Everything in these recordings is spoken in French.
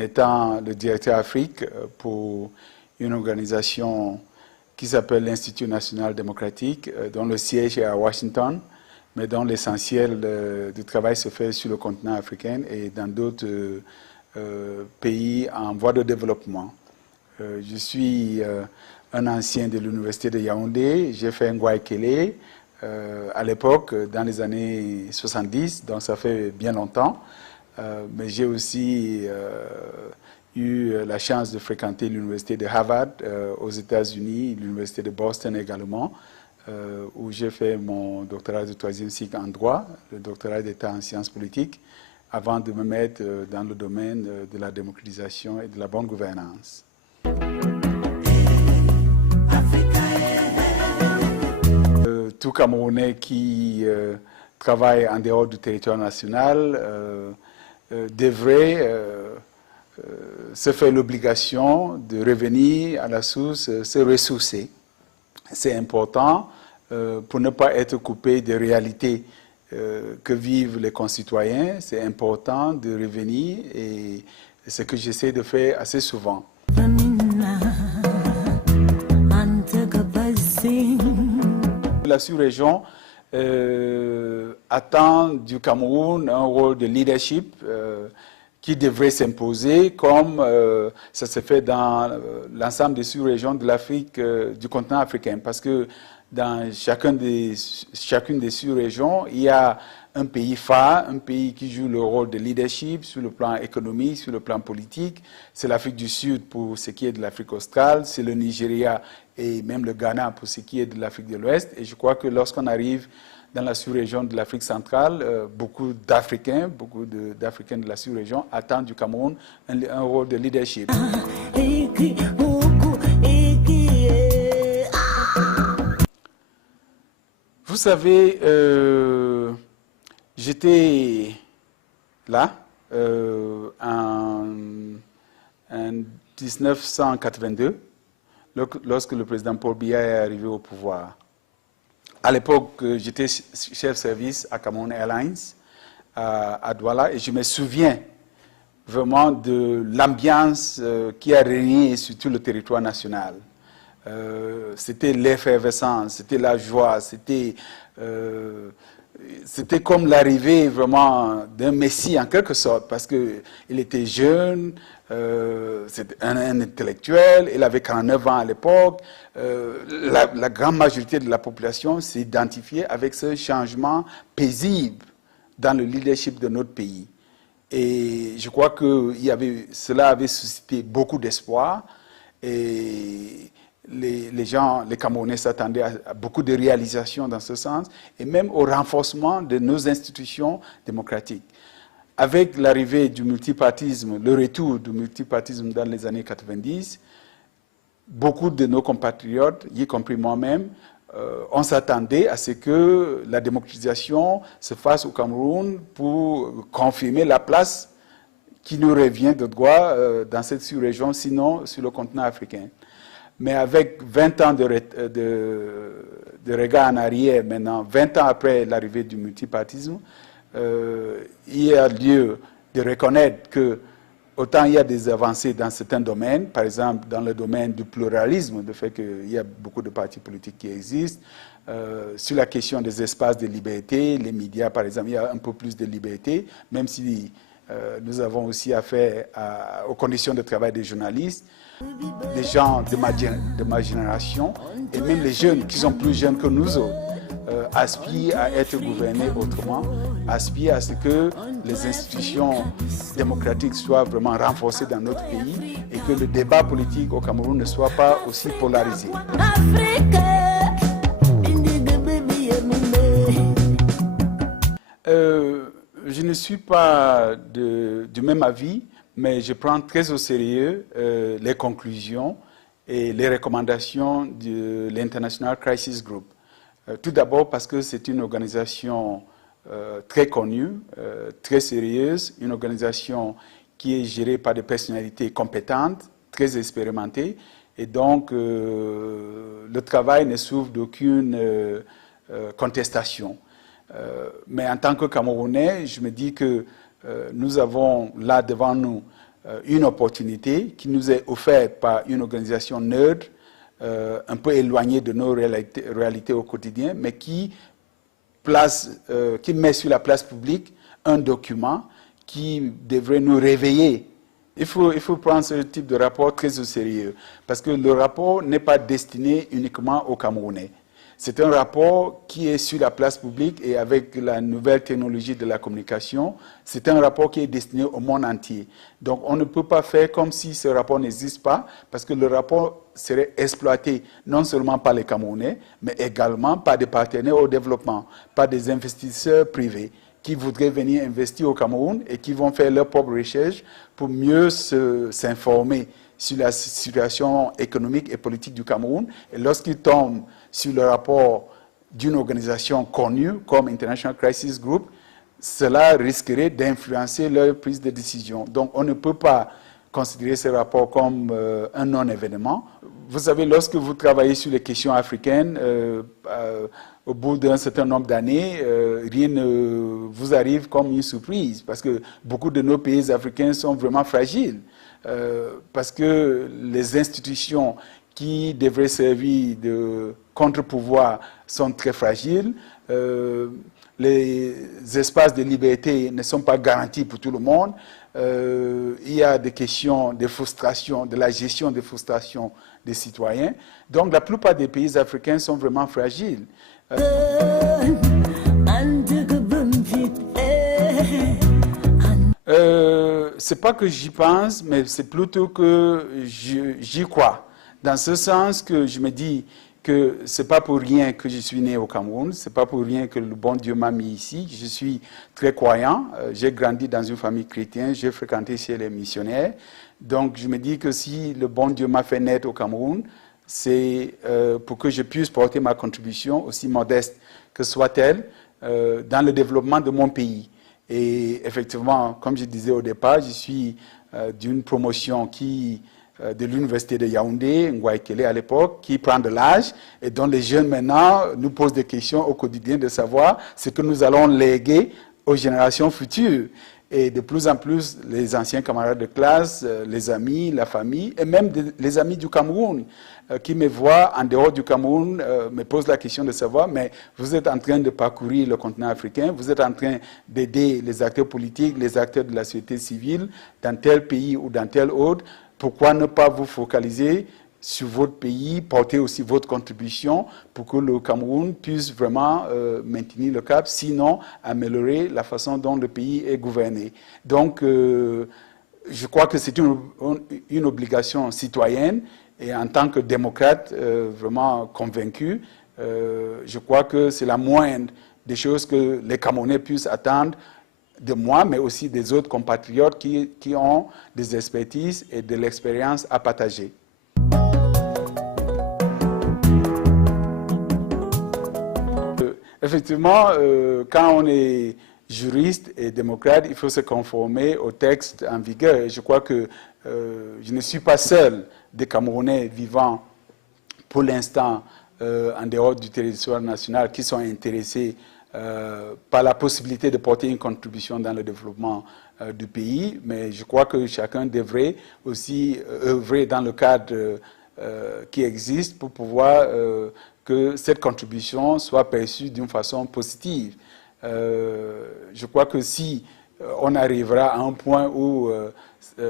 étant le directeur Afrique pour une organisation qui s'appelle l'Institut national démocratique, dont le siège est à Washington, mais dont l'essentiel du travail se fait sur le continent africain et dans d'autres pays en voie de développement. Je suis un ancien de l'université de Yaoundé, j'ai fait Ngouaï-Kélé à l'époque, dans les années 70, donc ça fait bien longtemps, mais j'ai aussi eu la chance de fréquenter l'université de Harvard aux États-Unis, l'université de Boston également, où j'ai fait mon doctorat de 3e cycle en droit, le doctorat d'État en sciences politiques, avant de me mettre dans le domaine de la démocratisation et de la bonne gouvernance. Tout Camerounais qui travaille en dehors du territoire national devrait se faire l'obligation de revenir à la source, se ressourcer. C'est important pour ne pas être coupé des réalités que vivent les concitoyens. C'est important de revenir et c'est ce que j'essaie de faire assez souvent. La sous-région attend du Cameroun un rôle de leadership qui devrait s'imposer comme ça se fait dans l'ensemble des sous-régions de l'Afrique, du continent africain. Parce que dans chacune des sous-régions, il y a un pays phare, un pays qui joue le rôle de leadership sur le plan économique, sur le plan politique. C'est l'Afrique du Sud pour ce qui est de l'Afrique australe, c'est le Nigeria et même le Ghana pour ce qui est de l'Afrique de l'Ouest. Et je crois que lorsqu'on arrive dans la sous-région de l'Afrique centrale, beaucoup d'Africains de la sous-région attendent du Cameroun un rôle de leadership. Vous savez, j'étais là en 1982, lorsque le président Paul Biya est arrivé au pouvoir. À l'époque, j'étais chef de service à Cameroun Airlines, à Douala, et je me souviens vraiment de l'ambiance qui a régné sur tout le territoire national. C'était l'effervescence, c'était la joie, c'était comme l'arrivée vraiment d'un messie en quelque sorte, parce qu'il était jeune, c'était un intellectuel, il avait 49 ans à l'époque. La grande majorité de la population s'identifiait avec ce changement paisible dans le leadership de notre pays. Et je crois que cela avait suscité beaucoup d'espoir et les Camerounais s'attendaient à beaucoup de réalisations dans ce sens et même au renforcement de nos institutions démocratiques. Avec l'arrivée du multipartisme, le retour du multipartisme dans les années 90, beaucoup de nos compatriotes, y compris moi-même, on s'attendait à ce que la démocratisation se fasse au Cameroun pour confirmer la place qui nous revient de droit dans cette sous-région, sinon sur le continent africain. Mais avec 20 ans de regard en arrière maintenant, 20 ans après l'arrivée du multipartisme, il y a lieu de reconnaître que autant il y a des avancées dans certains domaines, par exemple dans le domaine du pluralisme, le fait qu'il y a beaucoup de partis politiques qui existent, sur la question des espaces de liberté, les médias par exemple, il y a un peu plus de liberté, même si nous avons aussi affaire aux conditions de travail des journalistes. Les gens de ma génération et même les jeunes qui sont plus jeunes que nous autres aspirent à être gouvernés autrement, aspirent à ce que les institutions démocratiques soient vraiment renforcées dans notre pays et que le débat politique au Cameroun ne soit pas aussi polarisé. Je ne suis pas du même avis, mais je prends très au sérieux les conclusions et les recommandations de l'International Crisis Group. Tout d'abord parce que c'est une organisation très connue, très sérieuse, une organisation qui est gérée par des personnalités compétentes, très expérimentées, et donc le travail ne souffre d'aucune contestation. Mais en tant que Camerounais, je me dis que nous avons là devant nous une opportunité qui nous est offerte par une organisation neutre, un peu éloignée de nos réalités au quotidien, mais qui met sur la place publique un document qui devrait nous réveiller. Il faut prendre ce type de rapport très au sérieux, parce que le rapport n'est pas destiné uniquement aux Camerounais. C'est un rapport qui est sur la place publique et avec la nouvelle technologie de la communication, c'est un rapport qui est destiné au monde entier. Donc on ne peut pas faire comme si ce rapport n'existe pas, parce que le rapport serait exploité non seulement par les Camerounais, mais également par des partenaires au développement, par des investisseurs privés qui voudraient venir investir au Cameroun et qui vont faire leur propre recherche pour mieux s'informer sur la situation économique et politique du Cameroun. Et lorsqu'ils tombent sur le rapport d'une organisation connue comme International Crisis Group, cela risquerait d'influencer leur prise de décision. Donc on ne peut pas considérer ce rapport comme un non-événement. Vous savez, lorsque vous travaillez sur les questions africaines, au bout d'un certain nombre d'années, rien ne vous arrive comme une surprise, parce que beaucoup de nos pays africains sont vraiment fragiles, parce que les institutions qui devraient servir de contre-pouvoir sont très fragiles, les espaces de liberté ne sont pas garantis pour tout le monde, il y a des questions de frustration, de la gestion des frustrations des citoyens. Donc la plupart des pays africains sont vraiment fragiles. C'est pas que j'y pense, mais c'est plutôt que j'y crois. Dans ce sens que je me dis que c'est pas pour rien que je suis né au Cameroun, c'est pas pour rien que le bon Dieu m'a mis ici. Je suis très croyant, j'ai grandi dans une famille chrétienne, j'ai fréquenté chez les missionnaires. Donc je me dis que si le bon Dieu m'a fait naître au Cameroun, c'est pour que je puisse porter ma contribution, aussi modeste que soit-elle, dans le développement de mon pays. Et effectivement, comme je disais au départ, je suis d'une promotion de l'université de Yaoundé, Ngouaïkele à l'époque, qui prend de l'âge et dont les jeunes maintenant nous posent des questions au quotidien de savoir ce que nous allons léguer aux générations futures. Et de plus en plus, les anciens camarades de classe, les amis, la famille, et même les amis du Cameroun, qui me voient en dehors du Cameroun, me posent la question de savoir, mais vous êtes en train de parcourir le continent africain, vous êtes en train d'aider les acteurs politiques, les acteurs de la société civile, dans tel pays ou dans tel autre, pourquoi ne pas vous focaliser sur votre pays, porter aussi votre contribution pour que le Cameroun puisse vraiment maintenir le cap, sinon améliorer la façon dont le pays est gouverné. Donc, je crois que c'est une obligation citoyenne et en tant que démocrate vraiment convaincu, je crois que c'est la moindre des choses que les Camerounais puissent attendre de moi, mais aussi des autres compatriotes qui ont des expertises et de l'expérience à partager. Effectivement, quand on est juriste et démocrate, il faut se conformer aux textes en vigueur. Et je crois que je ne suis pas seul des Camerounais vivant pour l'instant en dehors du territoire national qui sont intéressés par la possibilité de porter une contribution dans le développement du pays. Mais je crois que chacun devrait aussi œuvrer dans le cadre qui existe pour pouvoir que cette contribution soit perçue d'une façon positive. Je crois que si on arrivera à un point où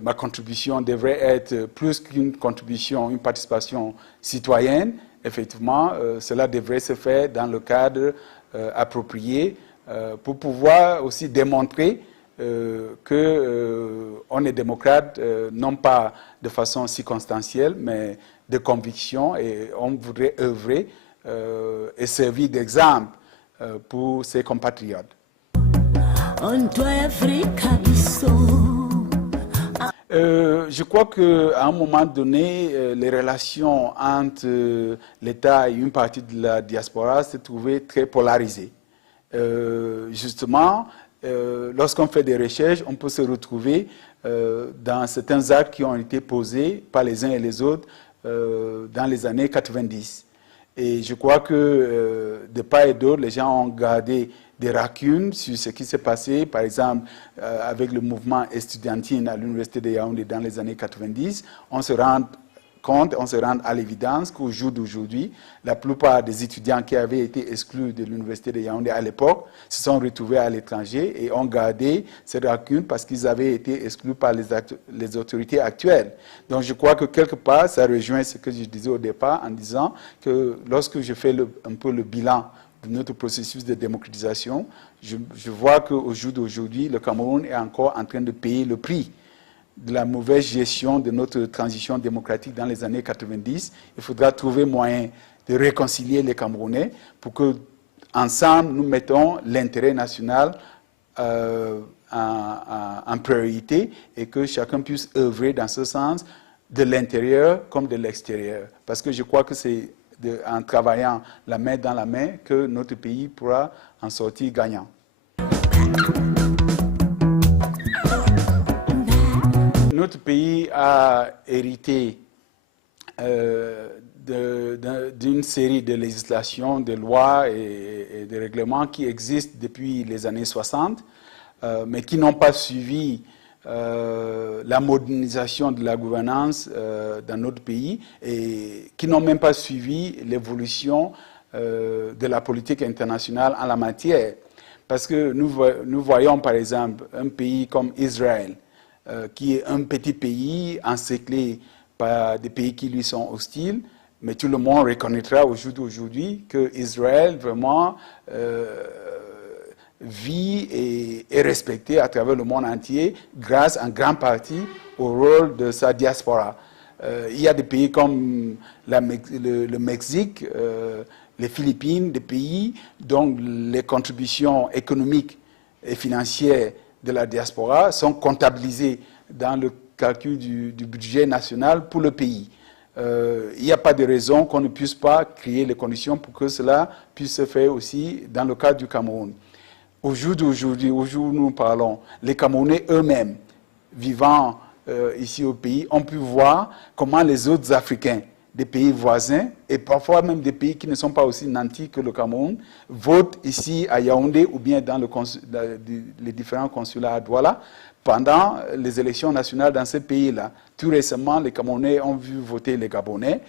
ma contribution devrait être plus qu'une contribution, une participation citoyenne, effectivement, cela devrait se faire dans le cadre approprié pour pouvoir aussi démontrer qu'on est démocrate, non pas de façon circonstancielle, mais de conviction, et on voudrait œuvrer et servir d'exemple pour ses compatriotes. Je crois qu'à un moment donné, les relations entre l'État et une partie de la diaspora se trouvaient très polarisées. Justement, lorsqu'on fait des recherches, on peut se retrouver dans certains actes qui ont été posés par les uns et les autres dans les années 90. Et je crois que de part et d'autre, les gens ont gardé des lacunes sur ce qui s'est passé, par exemple, avec le mouvement estudiantine à l'Université de Yaoundé dans les années 90. On se rend compte, on se rend à l'évidence qu'au jour d'aujourd'hui, la plupart des étudiants qui avaient été exclus de l'Université de Yaoundé à l'époque se sont retrouvés à l'étranger et ont gardé cette lacune parce qu'ils avaient été exclus par les autorités actuelles. Donc je crois que quelque part, ça rejoint ce que je disais au départ en disant que lorsque je fais un peu le bilan de notre processus de démocratisation, je vois qu'au jour d'aujourd'hui, le Cameroun est encore en train de payer le prix de la mauvaise gestion de notre transition démocratique dans les années 90. Il faudra trouver moyen de réconcilier les Camerounais pour que, ensemble, nous mettons l'intérêt national en priorité et que chacun puisse œuvrer dans ce sens de l'intérieur comme de l'extérieur. Parce que je crois que c'est en travaillant la main dans la main que notre pays pourra en sortir gagnant. Notre pays a hérité d'une série de législations, de lois et de règlements qui existent depuis les années 60, mais qui n'ont pas suivi la modernisation de la gouvernance dans notre pays et qui n'ont même pas suivi l'évolution de la politique internationale en la matière. Parce que nous voyons par exemple un pays comme Israël, qui est un petit pays encerclé par des pays qui lui sont hostiles, mais tout le monde reconnaîtra au jour d'aujourd'hui qu'Israël vraiment vit et est respecté à travers le monde entier grâce en grande partie au rôle de sa diaspora. Il y a des pays comme le Mexique, les Philippines, des pays dont les contributions économiques et financières de la diaspora sont comptabilisées dans le calcul du budget national pour le pays. Il n'y a pas de raison qu'on ne puisse pas créer les conditions pour que cela puisse se faire aussi dans le cadre du Cameroun. Au jour d'aujourd'hui, au jour où nous parlons, les Camerounais eux-mêmes, vivant ici au pays, ont pu voir comment les autres Africains des pays voisins et parfois même des pays qui ne sont pas aussi nantis que le Cameroun votent ici à Yaoundé ou bien dans les différents consulats à Douala pendant les élections nationales dans ces pays-là. Tout récemment, les Camerounais ont vu voter les Gabonais,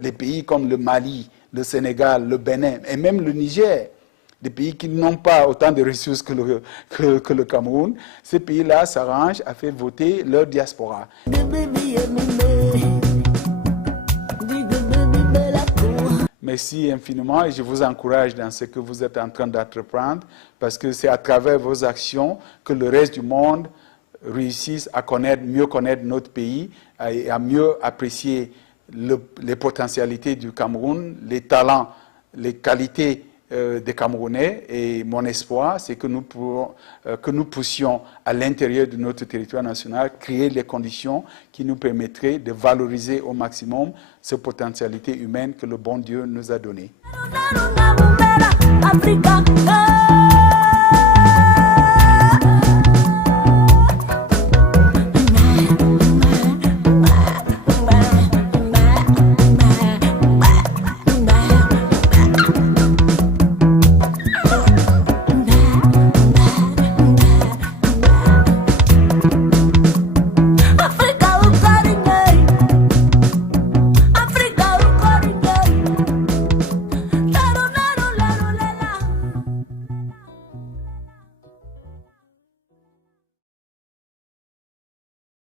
les pays comme le Mali, le Sénégal, le Bénin et même le Niger, des pays qui n'ont pas autant de ressources que le Cameroun, ces pays-là s'arrangent à faire voter leur diaspora. Merci infiniment et je vous encourage dans ce que vous êtes en train d'entreprendre parce que c'est à travers vos actions que le reste du monde réussisse à mieux connaître notre pays et à mieux apprécier les potentialités du Cameroun, les talents, les qualités des Camerounais. Et mon espoir, c'est que nous puissions, à l'intérieur de notre territoire national, créer les conditions qui nous permettraient de valoriser au maximum ces potentialités humaines que le bon Dieu nous a données.